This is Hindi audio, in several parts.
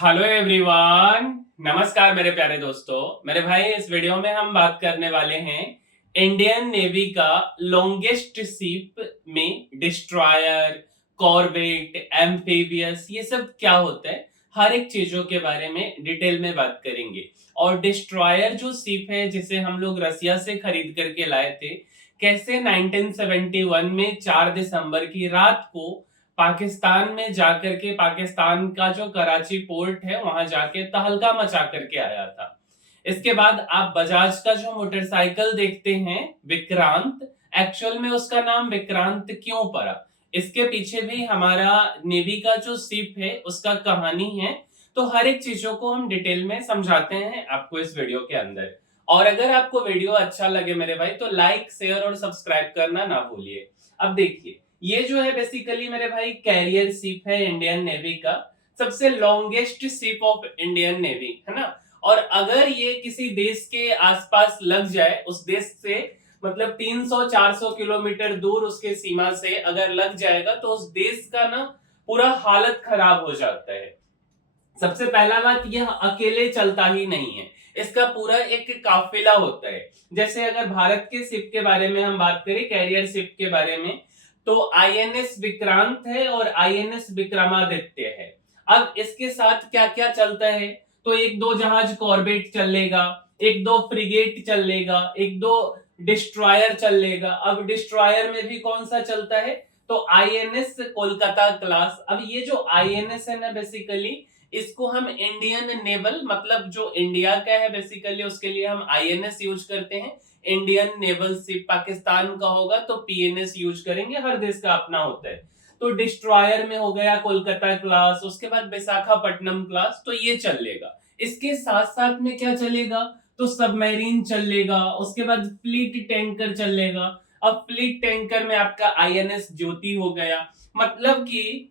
Hello everyone. नमस्कार मेरे प्यारे दोस्तों। मेरे भाई, इस वीडियो में हम बात करने वाले हैं इंडियन नेवी का लॉन्गेस्ट शिप में डिस्ट्रॉयर, कॉर्वेट, एम्फीबियस, ये सब क्या होता है, हर एक चीजों के बारे में डिटेल में बात करेंगे। और डिस्ट्रॉयर जो शिप है जिसे हम लोग रसिया से खरीद करके लाए थे, कैसे 1971 में 4 दिसंबर की रात को पाकिस्तान में जाकर के, पाकिस्तान का जो कराची पोर्ट है वहां जाके तहलका मचा करके आया था। इसके बाद आप बजाज का जो मोटरसाइकिल देखते हैं विक्रांत, एक्चुअल में उसका नाम विक्रांत क्यों पड़ा, इसके पीछे भी हमारा नेवी का जो शिप है उसका कहानी है। तो हर एक चीजों को हम डिटेल में समझाते हैं आपको इस वीडियो के अंदर। और अगर आपको वीडियो अच्छा लगे मेरे भाई, तो लाइक, शेयर और सब्सक्राइब करना ना भूलिए। अब देखिए, ये जो है बेसिकली मेरे भाई कैरियर शिप है इंडियन नेवी का, सबसे longest ship of Indian navy, है ना। और अगर ये किसी देश के आसपास लग जाए, उस देश से मतलब 300-400 किलोमीटर दूर उसके सीमा से अगर लग जाएगा, तो उस देश का ना पूरा हालत खराब हो जाता है। सबसे पहला बात, यह अकेले चलता ही नहीं है, इसका पूरा एक काफिला होता है। जैसे अगर भारत के शिप के बारे में हम बात करें, कैरियर शिप के बारे में, तो आईएनएस विक्रांत है और आईएनएस विक्रमादित्य है। अब इसके साथ क्या क्या चलता है, तो एक दो जहाज कॉर्बेट चलेगा, एक दो फ्रिगेट चलेगा, एक दो डिस्ट्रॉयर चलेगा। अब डिस्ट्रॉयर में भी कौन सा चलता है, तो आईएनएस कोलकाता क्लास। अब ये जो आईएनएस है ना, बेसिकली इसको हम इंडियन नेवल, मतलब जो इंडिया का है बेसिकली, उसके लिए हम आईएनएस यूज करते हैं। इंडियन नेवल शिप पाकिस्तान का होगा तो पीएनएस यूज करेंगे, हर देश का अपना होता है। तो डिस्ट्रॉयर में हो गया कोलकाता क्लास, उसके बाद विशाखापट्टनम क्लास, तो ये चलेगा। इसके साथ साथ में क्या चलेगा, तो सबमरीन चलेगा, उसके बाद फ्लीट टैंकर चलेगा। अब फ्लीट टैंकर में आपका आईएनएस ज्योति हो गया। मतलब कि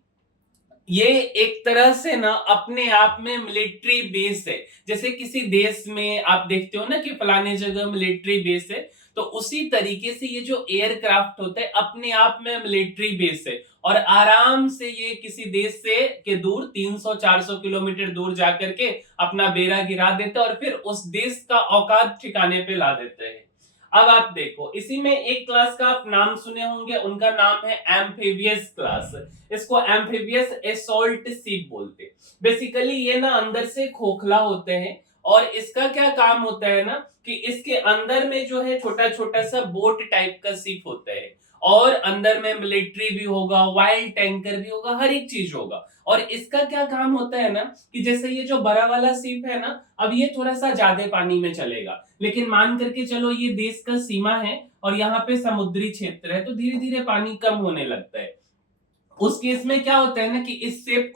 ये एक तरह से ना अपने आप में मिलिट्री बेस है। जैसे किसी देश में आप देखते हो ना कि फलाने जगह मिलिट्री बेस है, तो उसी तरीके से ये जो एयरक्राफ्ट होता है अपने आप में मिलिट्री बेस है। और आराम से ये किसी देश से के दूर 300-400 किलोमीटर दूर जाकर के अपना बेड़ा गिरा देता है और फिर उस देश का औकात ठिकाने पे ला देते हैं। अब आप देखो, इसी में एक क्लास का आप नाम सुने होंगे, उनका नाम है एम्फीबियस क्लास। इसको एम्फीबियस एसॉल्ट शिप बोलते। बेसिकली ये ना अंदर से खोखला होते हैं, और इसका क्या काम होता है ना, कि इसके अंदर में जो है छोटा छोटा सा बोट टाइप का शिप होता है, और अंदर में मिलिट्री भी होगा, वाइल्ड टैंकर भी होगा, हर एक चीज होगा। और इसका क्या काम होता है ना, कि जैसे ये जो बड़ा वाला शिप है ना, अब ये थोड़ा सा ज्यादा पानी में चलेगा, लेकिन मान करके चलो ये देश का सीमा है और यहाँ पे समुद्री क्षेत्र है, तो धीरे धीरे पानी कम होने लगता है। उस केस में क्या होता है ना, कि इस शिप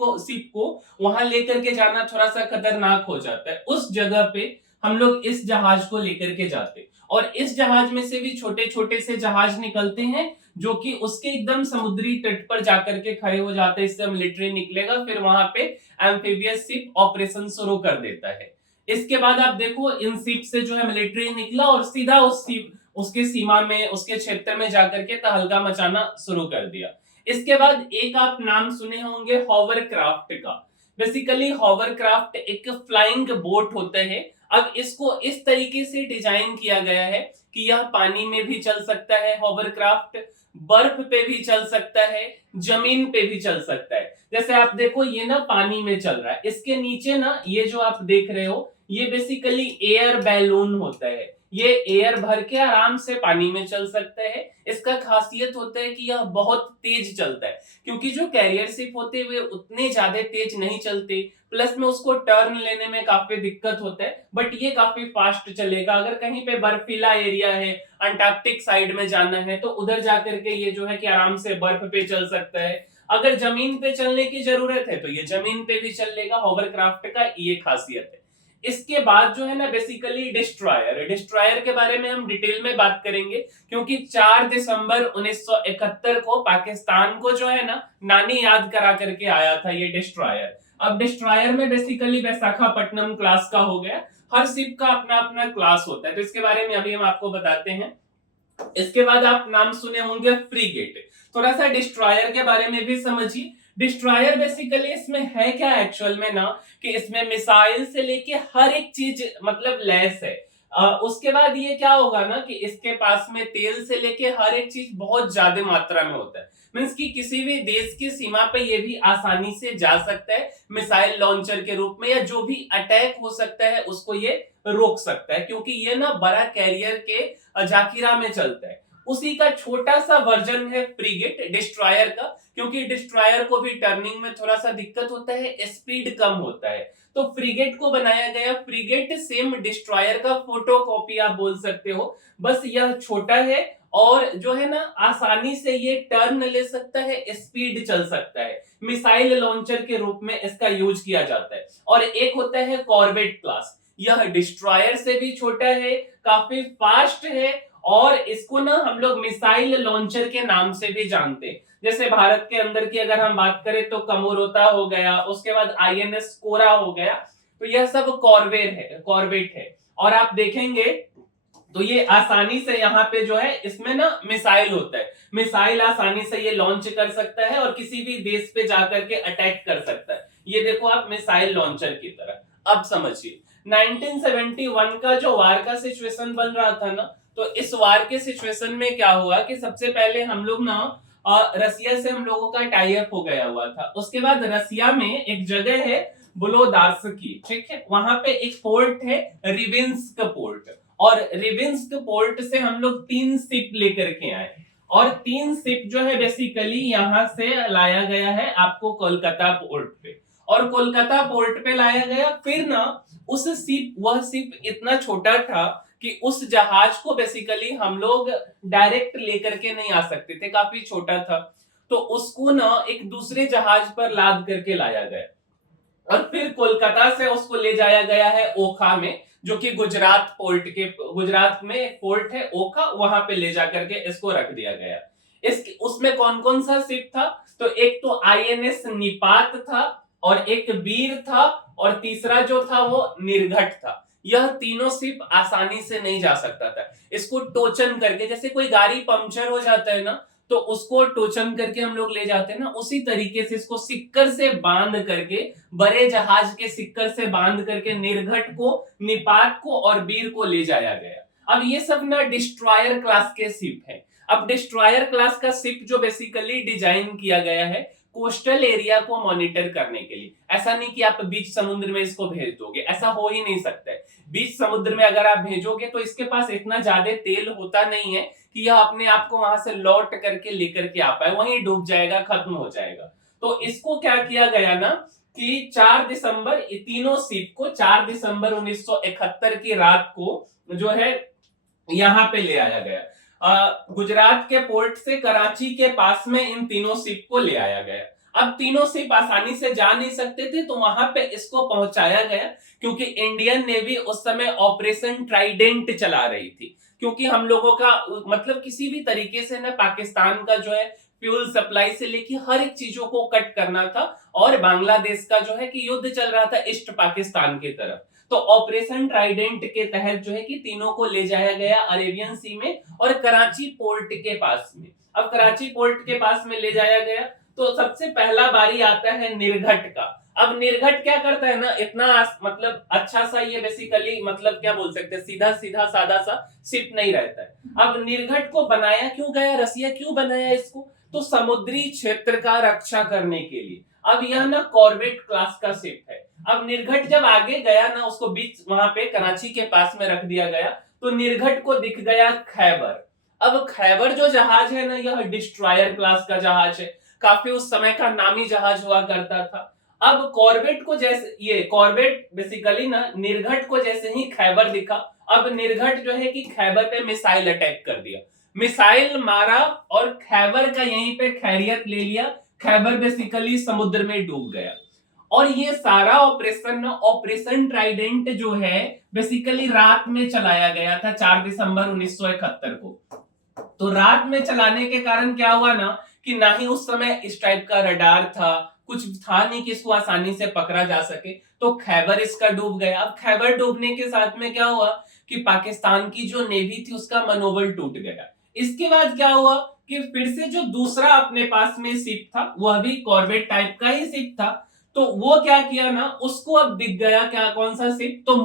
को वहां लेकर के जाना थोड़ा सा खतरनाक हो जाता है। उस जगह पे हम लोग इस जहाज को लेकर के जाते हैं, और इस जहाज में से भी छोटे छोटे से जहाज निकलते हैं, जो कि उसके एकदम समुद्री तट पर जाकर के खड़े हो जाते हैं। इससे मिलिट्री निकलेगा, फिर वहां पे एम्फीबियस शिप ऑपरेशन शुरू कर देता है। इसके बाद आप देखो, इन शिप से जो है मिलिट्री निकला और सीधा उसके सीमा में, उसके क्षेत्र में जाकर के तहलका मचाना शुरू कर दिया। इसके बाद एक आप नाम सुने होंगे हॉवरक्राफ्ट का। बेसिकली हॉवरक्राफ्ट एक फ्लाइंग बोट होता है। अब इसको इस तरीके से डिजाइन किया गया है कि यह पानी में भी चल सकता है, हॉवरक्राफ्ट बर्फ पे भी चल सकता है, जमीन पे भी चल सकता है। जैसे आप देखो, ये ना पानी में चल रहा है, इसके नीचे ना ये जो आप देख रहे हो, ये बेसिकली एयर बैलून होता है। ये एयर भर के आराम से पानी में चल सकता है। इसका खासियत होता है कि यह बहुत तेज चलता है, क्योंकि जो कैरियर शिप होते हैं वे उतने ज्यादा तेज नहीं चलते, प्लस में उसको टर्न लेने में काफी दिक्कत होता है। बट ये काफी फास्ट चलेगा। अगर कहीं पे बर्फीला एरिया है, अंटार्कटिक साइड में जाना है, तो उधर जाकर के ये जो है कि आराम से बर्फ पे चल सकता है। अगर जमीन पे चलने की जरूरत है तो ये जमीन पे भी चलेगा। हॉवरक्राफ्ट का ये खासियत है। इसके बाद जो है ना, बेसिकली डिस्ट्रॉयर, डिस्ट्रॉयर के बारे में हम डिटेल में बात करेंगे, क्योंकि 4 दिसंबर 1971 को पाकिस्तान को जो है ना नानी याद करा करके आया था ये डिस्ट्रॉयर। अब डिस्ट्रॉयर में बेसिकली विशाखापट्टनम क्लास का हो गया। हर शिप का अपना अपना क्लास होता है, तो इसके बारे में अभी हम आपको बताते हैं। इसके बाद आप नाम सुने होंगे फ्रीगेट। थोड़ा सा डिस्ट्रॉयर के बारे में भी समझिए। डिस्ट्रॉयर बेसिकली इसमें है क्या एक्चुअल में ना, कि इसमें मिसाइल से लेके हर एक चीज मतलब लैस है। उसके बाद ये क्या होगा ना कि इसके पास में तेल से लेके हर एक चीज बहुत ज्यादा मात्रा में होता है। मीन्स कि किसी भी देश की सीमा पे ये भी आसानी से जा सकता है मिसाइल लॉन्चर के रूप में, या जो भी अटैक हो सकता है उसको ये रोक सकता है, क्योंकि ये ना बड़ा कैरियर के जाकिरा में चलता है। उसी का छोटा सा वर्जन है फ्रिगेट डिस्ट्रॉयर का, क्योंकि डिस्ट्रॉयर को भी टर्निंग में थोड़ा सा दिक्कत होता है, स्पीड कम होता है, तो फ्रिगेट को बनाया गया। फ्रिगेट सेम डिस्ट्रॉयर का फोटोकॉपी आप बोल सकते हो, बस यह छोटा है और जो है ना आसानी से ये टर्न ले सकता है, स्पीड चल सकता है, मिसाइल लॉन्चर के रूप में इसका यूज किया जाता है। और एक होता है कॉर्वेट क्लास, यह डिस्ट्रॉयर से भी छोटा है, काफी फास्ट है, और इसको ना हम लोग मिसाइल लॉन्चर के नाम से भी जानते हैं। जैसे भारत के अंदर की अगर हम बात करें तो कमोरोता हो गया, उसके बाद आईएनएस कोरा हो गया, तो यह सब कॉर्वेट है। और आप देखेंगे तो ये आसानी से यहाँ पे जो है इसमें ना मिसाइल होता है, मिसाइल आसानी से ये लॉन्च कर सकता है और किसी भी देश पे जाकर के अटैक कर सकता है। ये देखो आप मिसाइल लॉन्चर की तरह। अब समझिए 1971 का जो वार का सिचुएशन बन रहा था ना, तो इस वार के सिचुएशन में क्या हुआ कि सबसे पहले हम लोग ना रसिया से हम लोगों का टाई अप हो गया हुआ था। उसके बाद रसिया में एक जगह है बुलोदार्स्की, ठीक है, वहां पे एक पोर्ट है रिविंस्क पोर्ट, और रिविंस्क पोर्ट से हम लोग 3 शिप लेकर के आए, और 3 शिप जो है बेसिकली यहां से लाया गया है आपको कोलकाता पोर्ट पे, और कोलकाता पोर्ट पे लाया गया। फिर ना वह शिप इतना छोटा था कि उस जहाज को बेसिकली हम लोग डायरेक्ट लेकर के नहीं आ सकते थे, काफी छोटा था, तो उसको ना एक दूसरे जहाज पर लाद करके लाया गया, और फिर कोलकाता से उसको ले जाया गया है ओखा में, जो कि गुजरात में एक पोर्ट है ओखा, वहां पे ले जाकर के इसको रख दिया गया। उसमें कौन कौन सा शिप था, तो एक तो आईएनएस निपात था, और एक वीर था, और तीसरा जो था वो निर्घट था। यह तीनों शिप आसानी से नहीं जा सकता था, इसको टोचन करके, जैसे कोई गाड़ी पंक्चर हो जाता है ना तो उसको टोचन करके हम लोग ले जाते हैं ना, उसी तरीके से इसको सिक्कर से बांध करके, बड़े जहाज के सिक्कर से बांध करके निर्घट को, निपात को और वीर को ले जाया गया। अब ये सब ना डिस्ट्रॉयर क्लास के शिप है। अब डिस्ट्रॉयर क्लास का शिप जो बेसिकली डिजाइन किया गया है कोस्टल एरिया को मॉनिटर करने के लिए, ऐसा नहीं कि आप बीच समुद्र में इसको भेज दोगे, ऐसा हो ही नहीं सकता है। बीच समुद्र में अगर आप भेजोगे तो इसके पास इतना ज्यादा तेल होता नहीं है कि यह अपने आप को वहां से लौट करके लेकर के आ पाए, वहीं डूब जाएगा, खत्म हो जाएगा। तो इसको क्या किया गया ना कि 4 दिसंबर, तीनों शिप को 4 दिसंबर 1971 की रात को जो है यहां पे ले आया गया। गुजरात के पोर्ट से कराची के पास में इन तीनों शिप को ले आया गया। अब तीनों शिप आसानी से जा नहीं सकते थे, तो वहां पे इसको पहुंचाया गया, क्योंकि इंडियन नेवी उस समय ऑपरेशन ट्राइडेंट चला रही थी, क्योंकि हम लोगों का मतलब किसी भी तरीके से ना पाकिस्तान का जो है फ्यूल सप्लाई से लेके हर एक चीजों को कट करना था, और बांग्लादेश का जो है कि युद्ध चल रहा था ईस्ट पाकिस्तान की तरफ। तो ऑपरेशन ट्राइडेंट के तहत जो है कि तीनों को ले जाया गया अरेबियन सी में और कराची पोर्ट के पास में। अब कराची पोर्ट के पास में ले जाया गया, तो सबसे पहला बारी आता है निर्घट का। अब निर्घट क्या करता है ना, इतना मतलब अच्छा सा ये बेसिकली मतलब क्या बोल सकते हैं, सीधा सीधा सादा सा शिप नहीं रहता है। अब निर्घट को बनाया क्यों गया, रसिया क्यों बनाया इसको, तो समुद्री क्षेत्र का रक्षा करने के लिए। अब यह ना कॉर्वेट क्लास का शिप है। अब निर्घट जब आगे गया ना, उसको बीच वहां पे कराची के पास में रख दिया गया, तो निर्घट को दिख गया खैबर। अब खैबर जो जहाज है ना, यह डिस्ट्रॉयर क्लास का जहाज है, काफी उस समय का नामी जहाज हुआ करता था। अब कॉर्वेट को जैसे, ये कॉर्वेट बेसिकली ना निर्घट को जैसे ही खैबर दिखा, अब निर्घट जो है कि खैबर पे मिसाइल अटैक कर दिया, मिसाइल मारा और खैबर का यहीं पे खैरियत ले लिया, खैबर बेसिकली समुद्र में डूब गया। और ये सारा ऑपरेशन, ऑपरेशन ट्राइडेंट जो है बेसिकली रात में चलाया गया था 4 दिसंबर 1971 को। तो रात में चलाने के कारण क्या हुआ ना कि ना ही उस समय इस टाइप का रडार था, कुछ था नहीं कि इसको आसानी से पकड़ा जा सके, तो खैबर इसका डूब गया। अब खैबर डूबने के साथ में क्या हुआ कि पाकिस्तान की जो नेवी थी उसका मनोबल टूट गया। इसके बाद क्या हुआ कि फिर से जो दूसरा अपने पास में शिप था वह भी कॉर्वेट टाइप का ही शिप था। तो वो क्या किया ना, उसको अब दिख गया क्या, कौन सा शिप, तो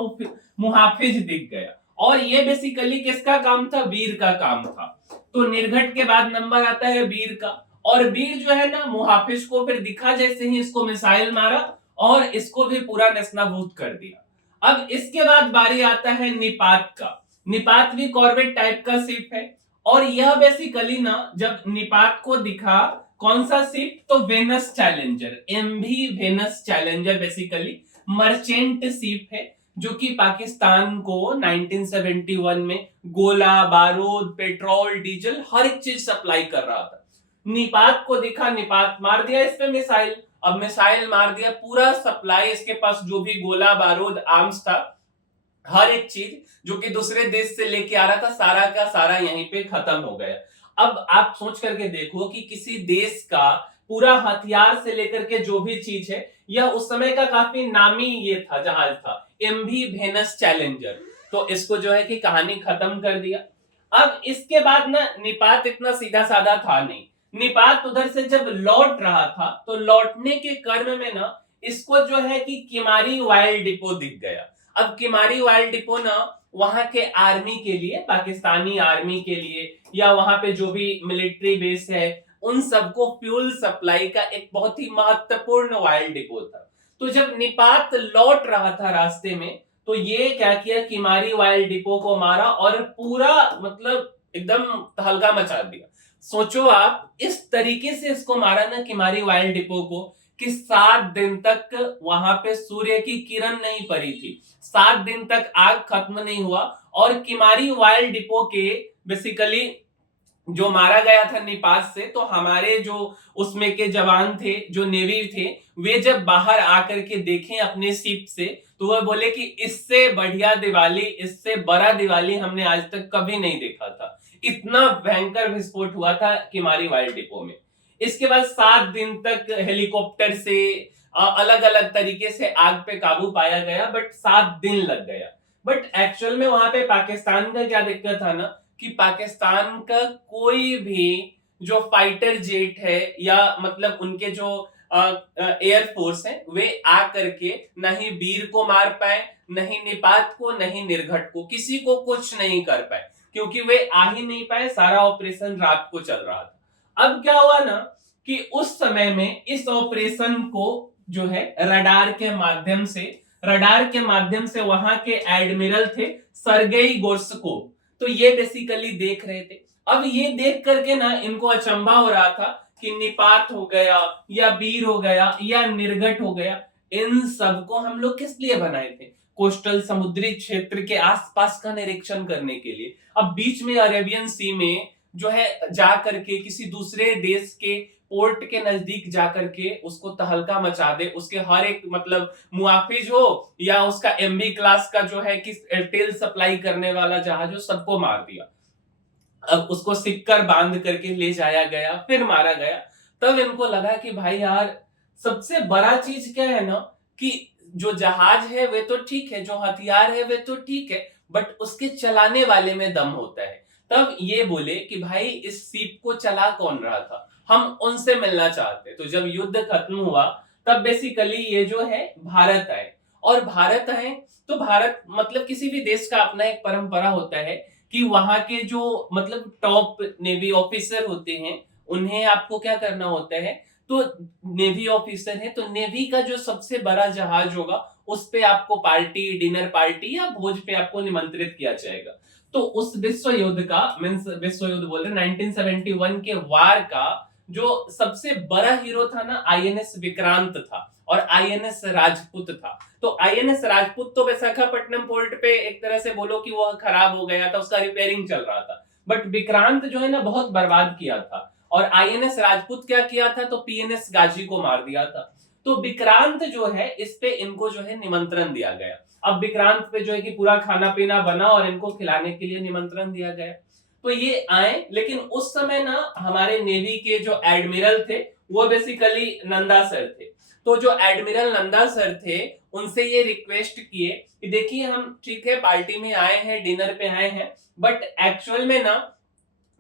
मुहाफिज दिख गया। और ये बेसिकली किसका काम था, वीर का काम था। तो निर्घट के बाद नंबर आता है वीर का, और वीर जो है ना मुहाफिज को फिर दिखा, जैसे ही इसको मिसाइल मारा और इसको भी पूरा नस्ताभूत कर दिया। अब इसके बाद बारी आता है निपात का। निपात भी कॉर्वेट टाइप का शिप है, और यह बेसिकली ना जब निपात को दिखा कौन सा शिप, तो Venus Challenger, MV Venus Challenger basically merchant ship है, जो कि पाकिस्तान को 1971 में गोला बारूद पेट्रोल डीजल हर एक चीज सप्लाई कर रहा था। निपात को दिखा, निपात मार दिया इस पे मिसाइल। अब मिसाइल मार दिया, पूरा सप्लाई इसके पास जो भी गोला बारूद आर्म्स था, हर एक चीज जो कि दूसरे देश से लेके आ रहा था, सारा का सारा यहीं पे खत्म हो गया। अब आप सोच करके देखो कि किसी देश का पूरा हथियार से लेकर के जो भी चीज है, यह उस समय का काफी नामी ये था, जहाज था एमवी वेनस चैलेंजर। तो इसको जो है कि कहानी खत्म कर दिया। अब इसके बाद ना निपात इतना सीधा साधा था नहीं। निपात उधर से जब लौट रहा था, तो लौटने के क्रम में ना इसको जो है कि किमारी ऑयल डिपो दिख गया। अब किमारी ऑयल डिपो ना वहां के आर्मी के लिए, पाकिस्तानी आर्मी के लिए, या वहां पे जो भी मिलिट्री बेस है उन सबको फ्यूल सप्लाई का एक बहुत ही महत्वपूर्ण ऑयल डिपो था। तो जब निपात लौट रहा था रास्ते में, तो ये क्या किया, किमारी ऑयल डिपो को मारा और पूरा मतलब एकदम तहलका मचा दिया। सोचो आप, इस तरीके से इसको मारा ना किमारी ऑयल डिपो को, कि 7 दिन तक वहां पे सूर्य की किरण नहीं पड़ी थी, 7 दिन तक आग खत्म नहीं हुआ। और किमारी ऑयल डिपो के बेसिकली जो मारा गया था निपात से, तो हमारे जो उसमें के जवान थे, जो नेवी थे, वे जब बाहर आकर के देखें अपने शिप से, तो वह बोले कि इससे बढ़िया दिवाली, इससे बड़ा दिवाली हमने आज तक कभी नहीं देखा था। इतना भयंकर विस्फोट हुआ था किमारी ऑयल डिपो में। इसके बाद 7 दिन तक हेलीकॉप्टर से अलग अलग तरीके से आग पे काबू पाया गया, बट 7 दिन लग गया। बट एक्चुअल में वहां पे पाकिस्तान का क्या दिक्कत था ना, कि पाकिस्तान का कोई भी जो फाइटर जेट है, या मतलब उनके जो एयरफोर्स है, वे आ करके नहीं वीर को मार पाए, नहीं निपात को, नहीं निर्घट को, किसी को कुछ नहीं कर पाए, क्योंकि वे आ ही नहीं पाए। सारा ऑपरेशन रात को चल रहा था। अब क्या हुआ ना, कि उस समय में इस ऑपरेशन को जो है रडार के माध्यम से वहां के एडमिरल थे सरगेई गोर्स्कोव, तो ये बेसिकली देख रहे थे। अब ये देख करके ना इनको अचंभा हो रहा था कि निपात हो गया, या वीर हो गया, या निर्घट हो गया, इन सबको हम लोग किस लिए बनाए थे, कोस्टल समुद्री क्षेत्र के आसपास का निरीक्षण करने के लिए। अब बीच में अरेबियन सी में जो है जा करके किसी दूसरे देश के पोर्ट के नजदीक जाकर के उसको तहलका मचा दे, उसके हर एक मतलब मुआफिज हो या उसका एमबी क्लास का जो है कि तेल सप्लाई करने वाला जहाज हो, सबको मार दिया। अब उसको सिक्कर बांध करके ले जाया गया, फिर मारा गया। तब इनको लगा कि भाई यार, सबसे बड़ा चीज क्या है ना, कि जो जहाज है वे तो ठीक है, जो हथियार है वे तो ठीक है, बट उसके चलाने वाले में दम होता है। तब ये बोले कि भाई इस शिप को चला कौन रहा था, हम उनसे मिलना चाहते। तो जब युद्ध खत्म हुआ, तब बेसिकली ये जो है भारत आए। और भारत आए तो भारत मतलब किसी भी देश का अपना एक परंपरा होता है कि वहां के जो मतलब टॉप नेवी ऑफिसर होते हैं, उन्हें आपको क्या करना होता है, तो नेवी ऑफिसर है तो नेवी का जो सबसे बड़ा जहाज होगा उस पे आपको पार्टी, डिनर पार्टी या भोज पे आपको निमंत्रित किया जाएगा। तो उस विश्व युद्ध का, मींस विश्व युद्ध बोल रहे 1971 के वार का जो सबसे बड़ा हीरो था ना, आईएनएस विक्रांत था और आईएनएस राजपूत था। तो आईएनएस राजपूत तो विशाखापट्टनम पोर्ट पे एक तरह से बोलो कि वह खराब हो गया था, उसका रिपेयरिंग चल रहा था। बट विक्रांत जो है ना बहुत बर्बाद किया था। और आईएनएस राजपूत क्या किया था, तो पीएनएस गाजी को मार दिया था। तो विक्रांत जो है इस पे इनको जो है निमंत्रण दिया गया। अब विक्रांत पे जो है कि पूरा खाना पीना बना और इनको खिलाने के लिए निमंत्रण दिया गया। तो ये आए, लेकिन उस समय ना हमारे नेवी के जो एडमिरल थे वो बेसिकली नंदा सर थे। तो जो एडमिरल नंदा सर थे उनसे ये रिक्वेस्ट किए कि देखिए हम ठीक है पार्टी में आए हैं, डिनर पे आए हैं, बट एक्चुअल में ना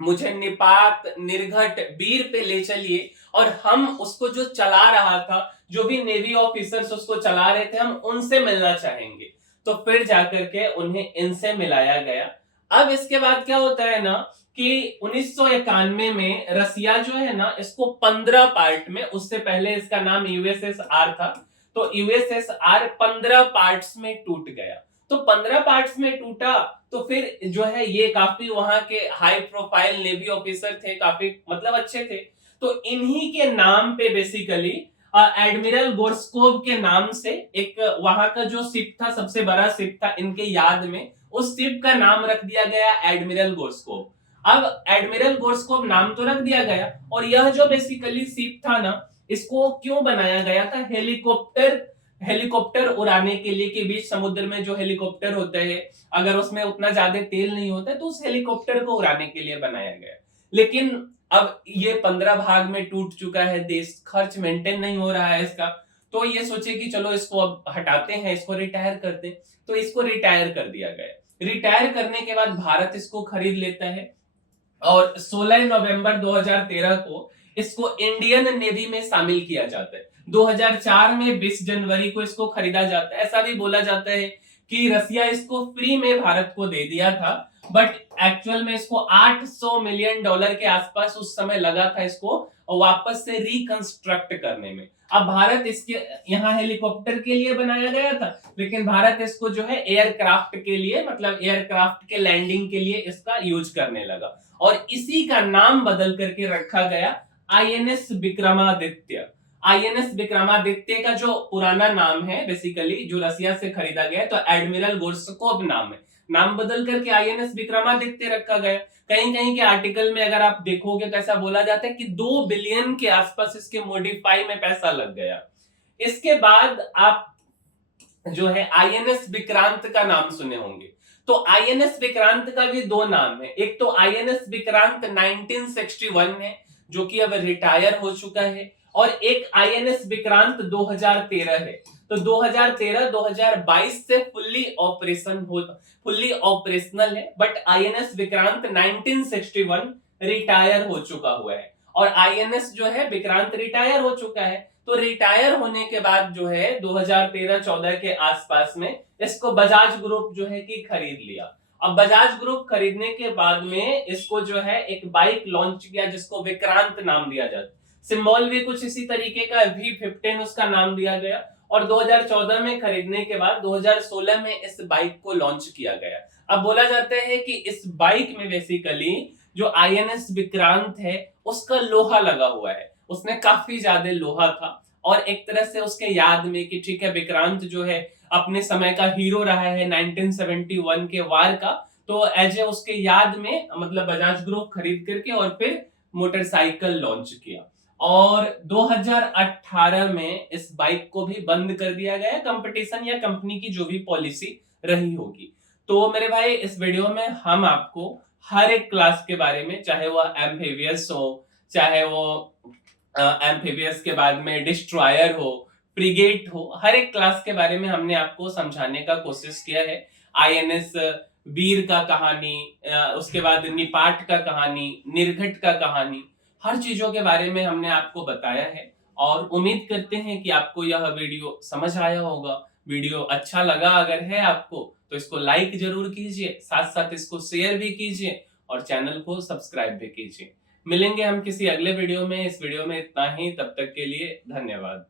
मुझे निपात निर्घट वीर पे ले चलिए और हम उसको जो चला रहा था, जो भी नेवी ऑफिसर्स उसको चला रहे थे, हम उनसे मिलना चाहेंगे। तो फिर जाकर के उन्हें इनसे मिलाया गया। अब इसके बाद क्या होता है ना कि 1991 में रसिया जो है ना इसको 15 पार्ट में, उससे पहले इसका नाम यूएसएसआर था, तो यूएसएसआर 15 पार्ट्स में टूट गया। तो 15 पार्ट्स में टूटा तो फिर जो है ये काफी वहां के हाई प्रोफाइल नेवी ऑफिसर थे, काफी मतलब अच्छे थे। तो इन्हीं के नाम पे बेसिकली एडमिरल गोर्स्कोव के नाम से एक वहां का जो शिप था, सबसे बड़ा शिप था इनके याद में, उस शिप का नाम रख दिया गया एडमिरल गोर्स्कोव। अब एडमिरल गोर्स्कोव नाम तो रख दिया गया, और यह जो बेसिकली शिप था ना, इसको क्यों बनाया गया था? हेलीकॉप्टर उड़ाने के लिए, कि बीच समुद्र में जो हेलीकॉप्टर होते हैं, अगर उसमें उतना ज्यादा तेल नहीं होता तो उस हेलीकॉप्टर को उड़ाने के लिए बनाया गया। लेकिन अब ये 15 भाग में टूट चुका है देश, खर्च मेंटेन नहीं हो रहा है इसका, तो ये सोचे कि चलो इसको अब हटाते हैं, इसको रिटायर करते हैं। तो इसको रिटायर कर दिया गया। रिटायर करने के बाद भारत इसको खरीद लेता है और 16 नवंबर 2013 को इसको इंडियन नेवी में शामिल किया जाता है। 2004 में 20 जनवरी को इसको खरीदा जाता है। ऐसा भी बोला जाता है कि रसिया इसको फ्री में भारत को दे दिया था, बट एक्चुअल में इसको $800 मिलियन के आसपास उस समय लगा था इसको वापस से रिकंस्ट्रक्ट करने में। अब भारत इसके यहाँ हेलीकॉप्टर के लिए बनाया गया था, लेकिन भारत इसको जो है एयरक्राफ्ट के लिए, मतलब एयरक्राफ्ट के लैंडिंग के लिए इसका यूज करने लगा, और इसी का नाम बदल करके रखा गया आईएनएस विक्रमादित्य। आईएनएस विक्रमादित्य का जो पुराना नाम है बेसिकली, जो रसिया से खरीदा गया है, तो एडमिरल गोर्स्कोव नाम है, नाम बदल करके आईएनएस विक्रमादित्य रखा गया। कहीं कहीं के आर्टिकल में अगर आप देखोगे तो ऐसा बोला जाता है कि 2 बिलियन के आसपास इसके मॉडिफाई में पैसा लग गया। इसके बाद आप जो है आईएनएस विक्रांत का नाम सुने होंगे। तो आईएनएस विक्रांत का भी दो नाम है, एक तो आईएनएस विक्रांत 1961 है जो कि अब रिटायर हो चुका है, और एक आईएनएस विक्रांत 2013 है। तो 2013-2022 से फुल्ली ऑपरेशनल है, बट आईएनएस विक्रांत 1961 रिटायर हो चुका हुआ है, और आईएनएस जो है विक्रांत रिटायर हो चुका है। तो रिटायर होने के बाद जो है 2013-14 के आसपास में इसको बजाज ग्रुप जो है कि खरीद लिया। अब बजाज ग्रुप खरीदने के बाद में इसको जो है एक बाइक लॉन्च किया जिसको विक्रांत नाम दिया जाता है। सिंबल भी कुछ इसी तरीके का, V15 उसका नाम दिया गया, और 2014 में खरीदने के बाद 2016 में इस बाइक को लॉन्च किया गया। अब बोला जाता है कि इस बाइक में बेसिकली जो आईएनएस विक्रांत है उसका लोहा लगा हुआ है, उसने काफी ज्यादा लोहा था, और एक तरह से उसके याद में कि ठीक है विक्रांत जो है अपने समय का हीरो रहा है 1971 के वार का, तो एज ए उसके याद में मतलब बजाज ग्रुप खरीद करके और फिर मोटरसाइकिल लॉन्च किया। और 2018 में इस बाइक को भी बंद कर दिया गया, कंपटीशन या कंपनी की जो भी पॉलिसी रही होगी। तो मेरे भाई इस वीडियो में हम आपको हर एक क्लास के बारे में, चाहे वो एम्फीबियस हो, चाहे वो एम्फीबियस के बाद में डिस्ट्रॉयर हो, फ्रिगेट हो, हर एक क्लास के बारे में हमने आपको समझाने का कोशिश किया है। आईएनएस वीर का कहानी, उसके बाद निपाट का कहानी, निर्घट का कहानी, हर चीजों के बारे में हमने आपको बताया है, और उम्मीद करते हैं कि आपको यह वीडियो समझ आया होगा। वीडियो अच्छा लगा अगर है आपको तो इसको लाइक जरूर कीजिए, साथ साथ इसको शेयर भी कीजिए, और चैनल को सब्सक्राइब भी कीजिए। मिलेंगे हम किसी अगले वीडियो में। इस वीडियो में इतना ही, तब तक के लिए धन्यवाद।